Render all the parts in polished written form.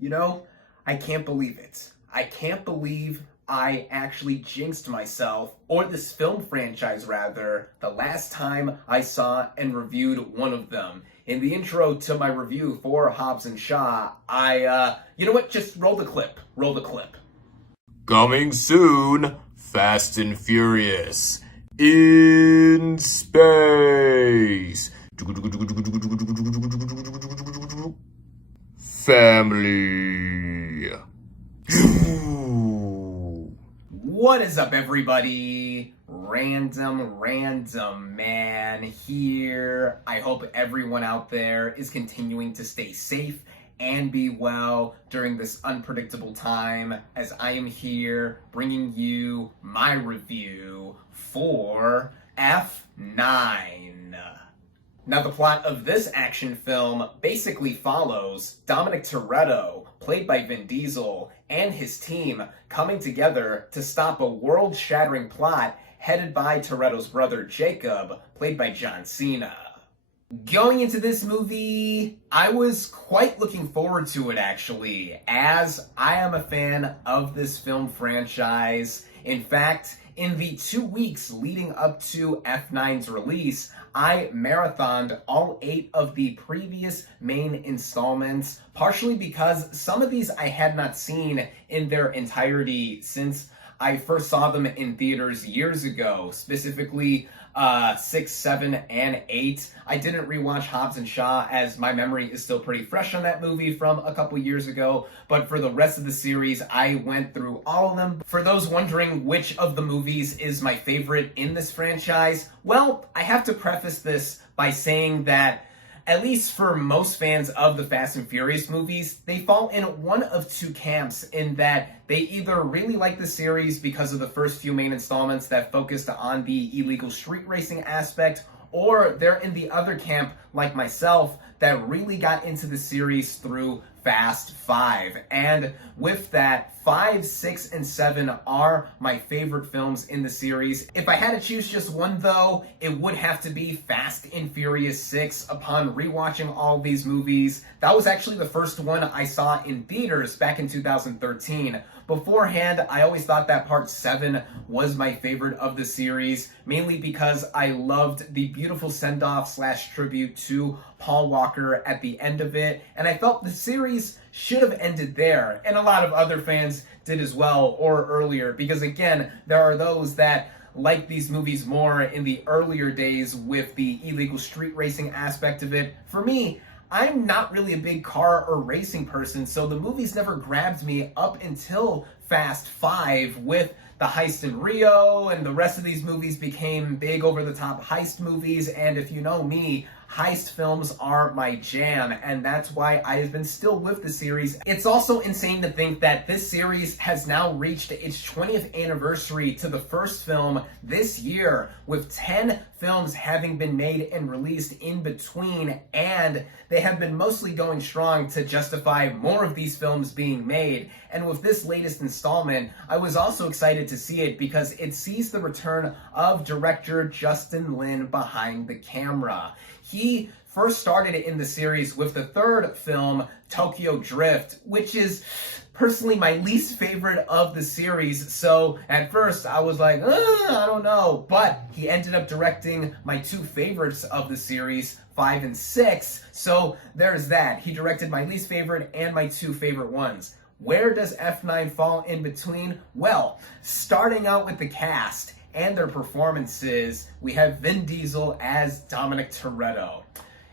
You know, I can't believe it. I can't believe I actually jinxed myself, or this film franchise rather, the last time I saw and reviewed one of them. In the intro to my review for Hobbs and Shaw, you know what, just roll the clip. Roll the clip. Coming soon, Fast and Furious in space. Family. What is up, everybody? Random Man here. I hope everyone out there is continuing to stay safe and be well during this unpredictable time, as I am here bringing you my review for F9. Now, the plot of this action film basically follows Dominic Toretto, played by Vin Diesel, and his team coming together to stop a world-shattering plot headed by Toretto's brother Jacob, played by John Cena. Going into this movie, I was quite looking forward to it, actually, as I am a fan of this film franchise. In fact, in the 2 weeks leading up to F9's release, I marathoned all 8 of the previous main installments, partially because some of these I had not seen in their entirety since I first saw them in theaters years ago, specifically 6, 7, and 8. I didn't rewatch Hobbs and Shaw as my memory is still pretty fresh on that movie from a couple years ago, but for the rest of the series, I went through all of them. For those wondering which of the movies is my favorite in this franchise, well, I have to preface this by saying that at least for most fans of the Fast and Furious movies, they fall in one of two camps, in that they either really like the series because of the first few main installments that focused on the illegal street racing aspect, or they're in the other camp, like myself, that really got into the series through Fast 5. And with that, 5, 6, and 7 are my favorite films in the series. If I had to choose just one, though, it would have to be Fast and Furious 6. Upon rewatching all these movies, that was actually the first one I saw in theaters back in 2013. Beforehand, I always thought that Part 7 was my favorite of the series, mainly because I loved the beautiful send-off / tribute to Paul Walker at the end of it, and I felt the series should have ended there, and a lot of other fans did as well, or earlier, because again, there are those that like these movies more in the earlier days with the illegal street racing aspect of it. For me, I'm not really a big car or racing person, so the movies never grabbed me up until Fast 5 with the heist in Rio, and the rest of these movies became big over-the-top heist movies, and if you know me, heist films are my jam, and that's why I have been still with the series. It's also insane to think that this series has now reached its 20th anniversary to the first film this year, with 10 films having been made and released in between, and they have been mostly going strong to justify more of these films being made. And with this latest installment, I was also excited to see it because it sees the return of director Justin Lin behind the camera. He first started in the series with the third film, Tokyo Drift, which is personally my least favorite of the series. So at first I was like, I don't know. But he ended up directing my 2 favorites of the series, 5 and 6. So there's that. He directed my least favorite and my 2 favorite ones. Where does F9 fall in between? Well, starting out with the cast and their performances, we have Vin Diesel as Dominic Toretto.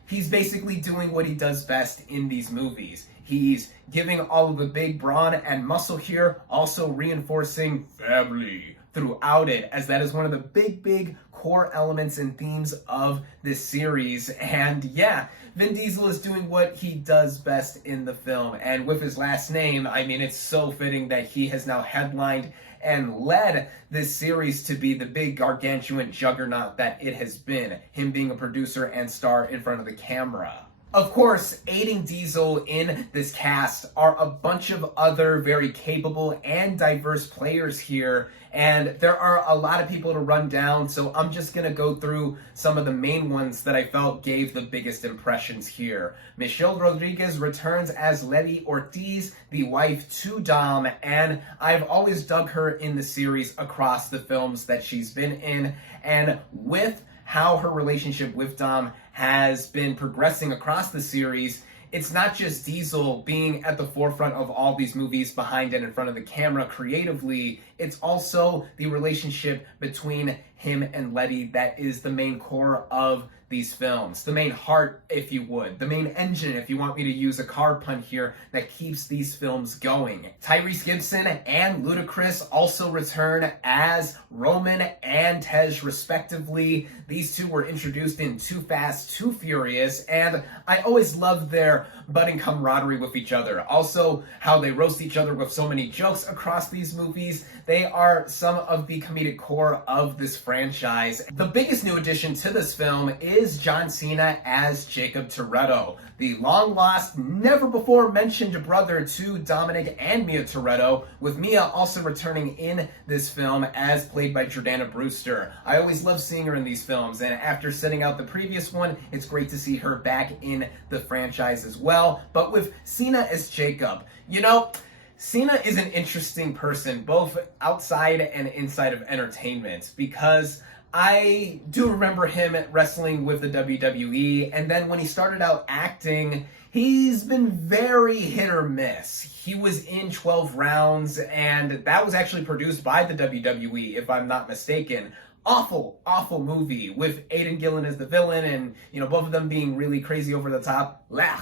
He's basically doing what he does best in these movies. He's giving all of the big brawn and muscle here, also reinforcing family throughout it, as that is one of the big core elements and themes of this series. And yeah, Vin Diesel is doing what he does best in the film, and with his last name, I mean, it's so fitting that he has now headlined and led this series to be the big gargantuan juggernaut that it has been, him being a producer and star in front of the camera. Of course, aiding Diesel in this cast are a bunch of other very capable and diverse players here, and there are a lot of people to run down, so I'm just going to go through some of the main ones that I felt gave the biggest impressions here. Michelle Rodriguez returns as Letty Ortiz, the wife to Dom, and I've always dug her in the series across the films that she's been in, and with how her relationship with Dom has been progressing across the series, it's not just Diesel being at the forefront of all these movies behind and in front of the camera creatively, it's also the relationship between him and Letty that is the main core of these films, the main heart, if you would, the main engine, if you want me to use a car pun here, that keeps these films going. Tyrese Gibson and Ludacris also return as Roman and Tej, respectively. These two were introduced in Too Fast, Too Furious, and I always loved their budding camaraderie with each other. Also, how they roast each other with so many jokes across these movies. They are some of the comedic core of this franchise. The biggest new addition to this film is John Cena as Jacob Toretto, the long-lost, never-before-mentioned brother to Dominic and Mia Toretto, with Mia also returning in this film as played by Jordana Brewster. I always love seeing her in these films, and after sitting out the previous one, it's great to see her back in the franchise as well. But with Cena as Jacob, you know, Cena is an interesting person, both outside and inside of entertainment, because I do remember him wrestling with the WWE, and then when he started out acting, he's been very hit or miss. He was in 12 Rounds, and that was actually produced by the WWE, if I'm not mistaken. Awful, awful movie with Aidan Gillen as the villain, and, you know, both of them being really crazy over the top. Blech.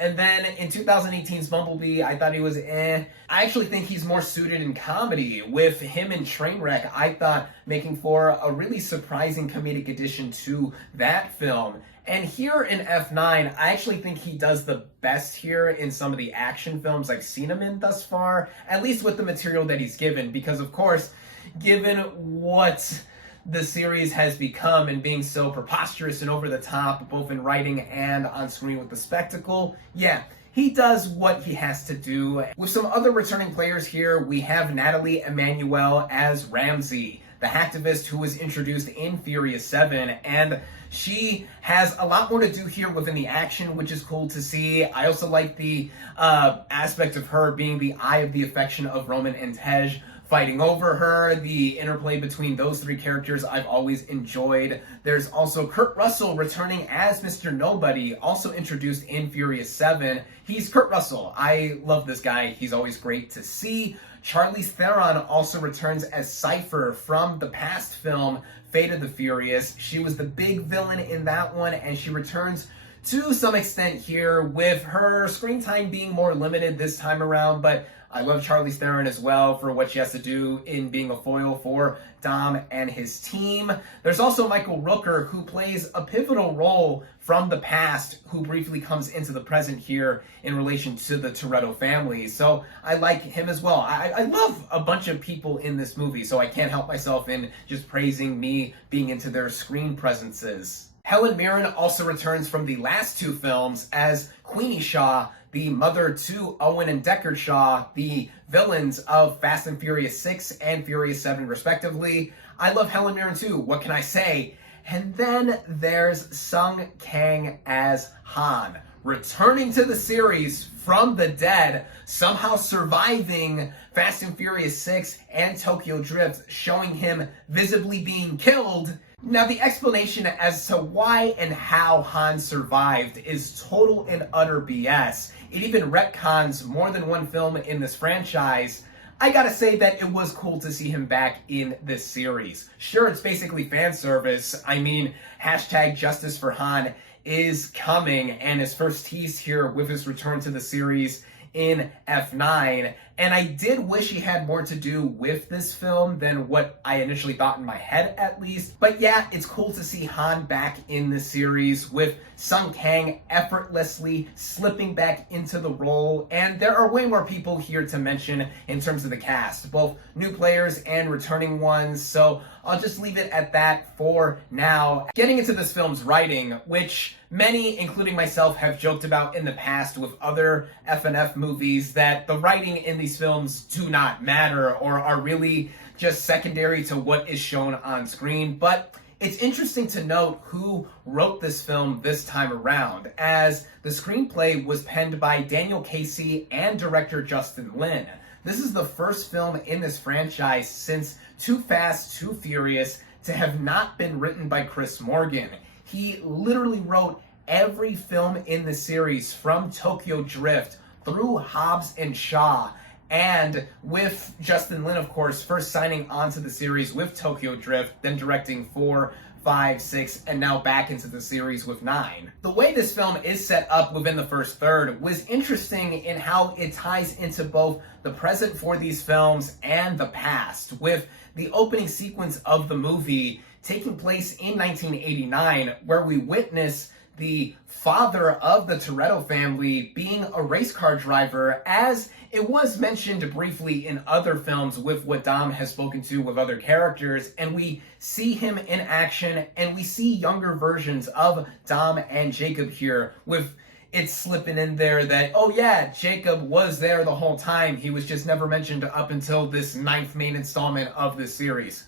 And then in 2018's Bumblebee, I thought he was I actually think he's more suited in comedy. With him in Trainwreck, I thought making for a really surprising comedic addition to that film. And here in F9, I actually think he does the best here in some of the action films I've seen him in thus far, at least with the material that he's given, because of course, given what the series has become and being so preposterous and over the top, both in writing and on screen with the spectacle, yeah, he does what he has to do. With some other returning players here, we have Natalie Emmanuel as Ramsey, the hacktivist who was introduced in Furious 7, and she has a lot more to do here within the action, which is cool to see. I also like the aspect of her being the eye of the affection of Roman and Tej, fighting over her. The interplay between those three characters I've always enjoyed. There's also Kurt Russell returning as Mr. Nobody, also introduced in Furious 7. He's Kurt Russell. I love this guy. He's always great to see. Charlize Theron also returns as Cypher from the past film, Fate of the Furious. She was the big villain in that one, and she returns to some extent here, with her screen time being more limited this time around, but I love Charlize Theron as well for what she has to do in being a foil for Dom and his team. There's also Michael Rooker, who plays a pivotal role from the past, who briefly comes into the present here in relation to the Toretto family. So I like him as well. I love a bunch of people in this movie, so I can't help myself in just praising me being into their screen presences. Helen Mirren also returns from the last two films as Queenie Shaw, the mother to Owen and Deckard Shaw, the villains of Fast and Furious 6 and Furious 7 respectively. I love Helen Mirren too, what can I say? And then there's Sung Kang as Han, returning to the series from the dead, somehow surviving Fast and Furious 6 and Tokyo Drift, showing him visibly being killed. Now, the explanation as to why and how Han survived is total and utter BS. It even retcons more than one film in this franchise. I gotta say that it was cool to see him back in this series. Sure, it's basically fan service. I mean, hashtag Justice for Han is coming, and his first tease here with his return to the series in F9, and I did wish he had more to do with this film than what I initially thought in my head, at least. But yeah, it's cool to see Han back in the series, with Sung Kang effortlessly slipping back into the role, and there are way more people here to mention in terms of the cast, both new players and returning ones, so I'll just leave it at that for now. Getting into this film's writing, which Many, including myself, have joked about in the past with other F&F movies that the writing in these films do not matter or are really just secondary to what is shown on screen. But it's interesting to note who wrote this film this time around, as the screenplay was penned by Daniel Casey and director Justin Lin. This is the first film in this franchise since Too Fast, Too Furious to have not been written by Chris Morgan. He literally wrote every film in the series from Tokyo Drift through Hobbs and Shaw, and with Justin Lin, of course, first signing onto the series with Tokyo Drift, then directing 4, 5, 6, and now back into the series with 9. The way this film is set up within the first third was interesting in how it ties into both the present for these films and the past, with the opening sequence of the movie taking place in 1989, where we witness the father of the Toretto family being a race car driver, as it was mentioned briefly in other films with what Dom has spoken to with other characters, and we see him in action, and we see younger versions of Dom and Jacob here, with it slipping in there that, oh yeah, Jacob was there the whole time. He was just never mentioned up until this 9th main installment of this series.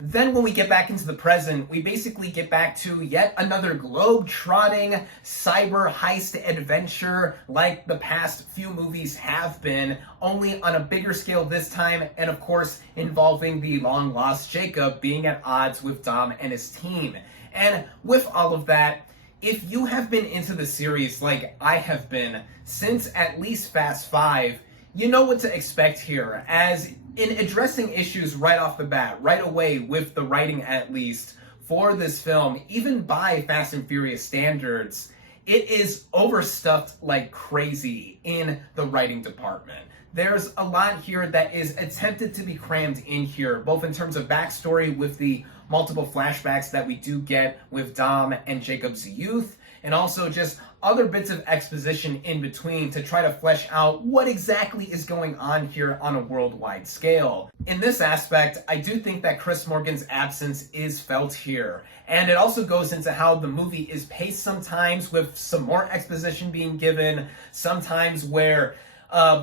Then when we get back into the present, we basically get back to yet another globe-trotting cyber heist adventure like the past few movies have been, only on a bigger scale this time, and of course involving the long-lost Jacob being at odds with Dom and his team. And with all of that, if you have been into the series like I have been since at least Fast 5, you know what to expect here, as in addressing issues right off the bat, right away with the writing at least, for this film, even by Fast and Furious standards, it is overstuffed like crazy in the writing department. There's a lot here that is attempted to be crammed in here, both in terms of backstory with the multiple flashbacks that we do get with Dom and Jacob's youth, and also just other bits of exposition in between to try to flesh out what exactly is going on here on a worldwide scale. In this aspect, I do think that Chris Morgan's absence is felt here, and it also goes into how the movie is paced sometimes with some more exposition being given, sometimes where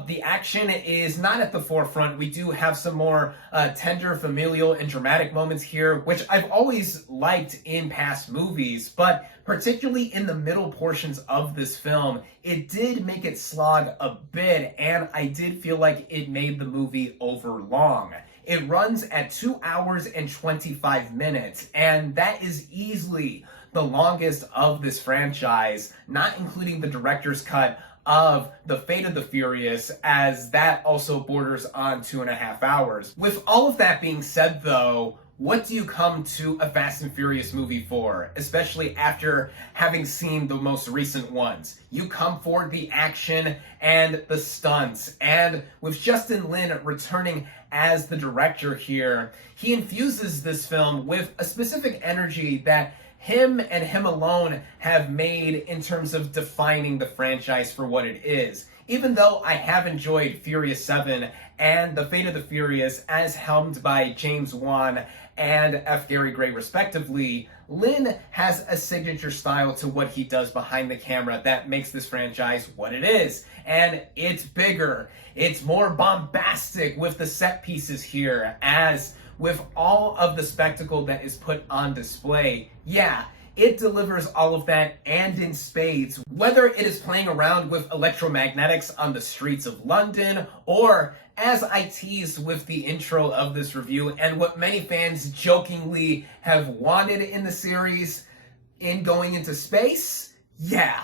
the action is not at the forefront. We do have some more tender, familial, and dramatic moments here, which I've always liked in past movies, but particularly in the middle portions of this film, it did make it slog a bit, and I did feel like it made the movie over long. It runs at 2 hours and 25 minutes, and that is easily the longest of this franchise, not including the director's cut of The Fate of the Furious, as that also borders on 2.5 hours. With all of that being said though, what do you come to a Fast and Furious movie for, especially after having seen the most recent ones? You come for the action and the stunts, and with Justin Lin returning as the director here, he infuses this film with a specific energy that him and him alone have made in terms of defining the franchise for what it is. Even though I have enjoyed Furious 7 and The Fate of the Furious as helmed by James Wan and F. Gary Gray respectively, Lin has a signature style to what he does behind the camera that makes this franchise what it is. And it's bigger, it's more bombastic with the set pieces here, as with all of the spectacle that is put on display. Yeah, it delivers all of that and in spades, whether it is playing around with electromagnetics on the streets of London, or as I teased with the intro of this review and what many fans jokingly have wanted in the series, in going into space. Yeah,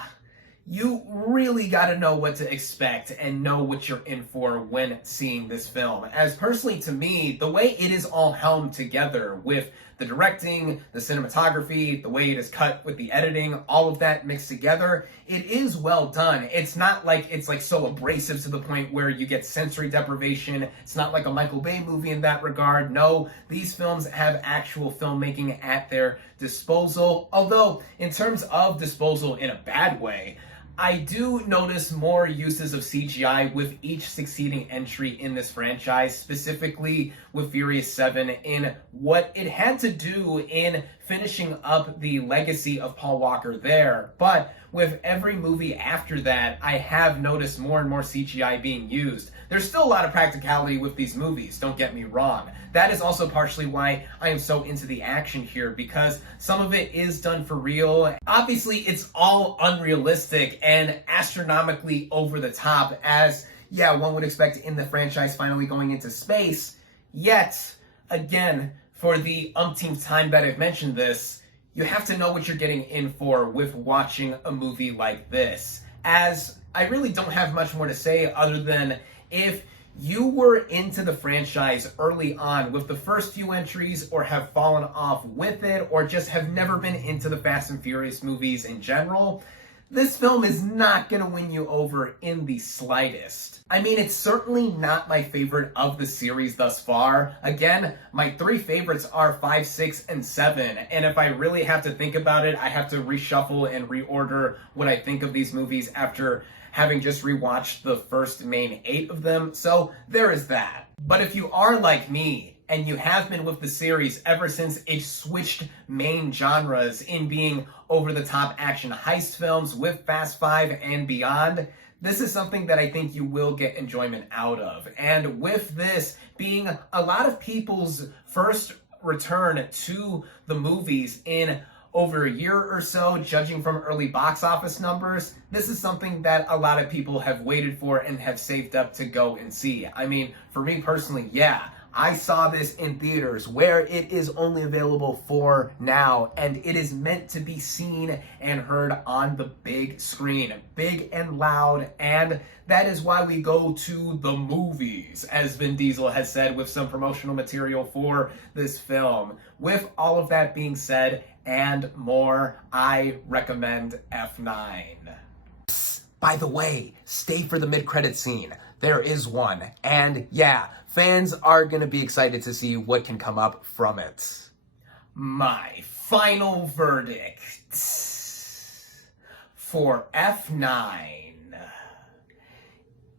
you really gotta know what to expect and know what you're in for when seeing this film. As personally to me, the way it is all helmed together with the directing, the cinematography, the way it is cut with the editing, all of that mixed together, it is well done. It's not like it's like so abrasive to the point where you get sensory deprivation. It's not like a Michael Bay movie in that regard. No, these films have actual filmmaking at their disposal. Although, in terms of disposal in a bad way, I do notice more uses of CGI with each succeeding entry in this franchise, specifically with Furious 7, in what it had to do in finishing up the legacy of Paul Walker there. But with every movie after that, I have noticed more and more CGI being used. There's still a lot of practicality with these movies, don't get me wrong. That is also partially why I am so into the action here, because some of it is done for real. Obviously, it's all unrealistic and astronomically over the top, as, yeah, one would expect in the franchise finally going into space. Yet, again, for the umpteenth time that I've mentioned this, you have to know what you're getting in for with watching a movie like this. As I really don't have much more to say other than if you were into the franchise early on with the first few entries, or have fallen off with it, or just have never been into the Fast and Furious movies in general, this film is not going to win you over in the slightest. I mean, it's certainly not my favorite of the series thus far. Again, my three favorites are 5, 6, and 7. And if I really have to think about it, I have to reshuffle and reorder what I think of these movies after having just rewatched the first main 8 of them. So there is that. But if you are like me, and you have been with the series ever since it switched main genres in being over-the-top action heist films with Fast 5 and beyond, this is something that I think you will get enjoyment out of. And with this being a lot of people's first return to the movies in over a year or so, judging from early box office numbers, this is something that a lot of people have waited for and have saved up to go and see. I mean, for me personally, yeah, I saw this in theaters where it is only available for now, and it is meant to be seen and heard on the big screen, big and loud, and that is why we go to the movies, as Vin Diesel has said with some promotional material for this film. With all of that being said and more, I recommend F9. Psst, by the way, stay for the mid-credit scene. There is one, and yeah, fans are going to be excited to see what can come up from it. My final verdict for F9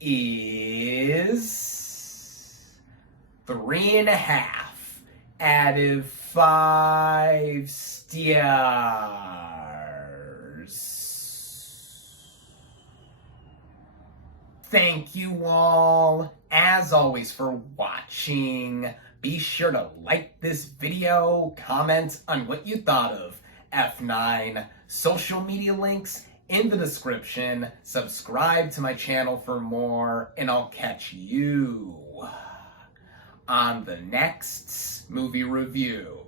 is 3.5 out of 5 stars. Thank you all, as always, for watching. Be sure to like this video, comment on what you thought of F9, social media links in the description, subscribe to my channel for more, and I'll catch you on the next movie review.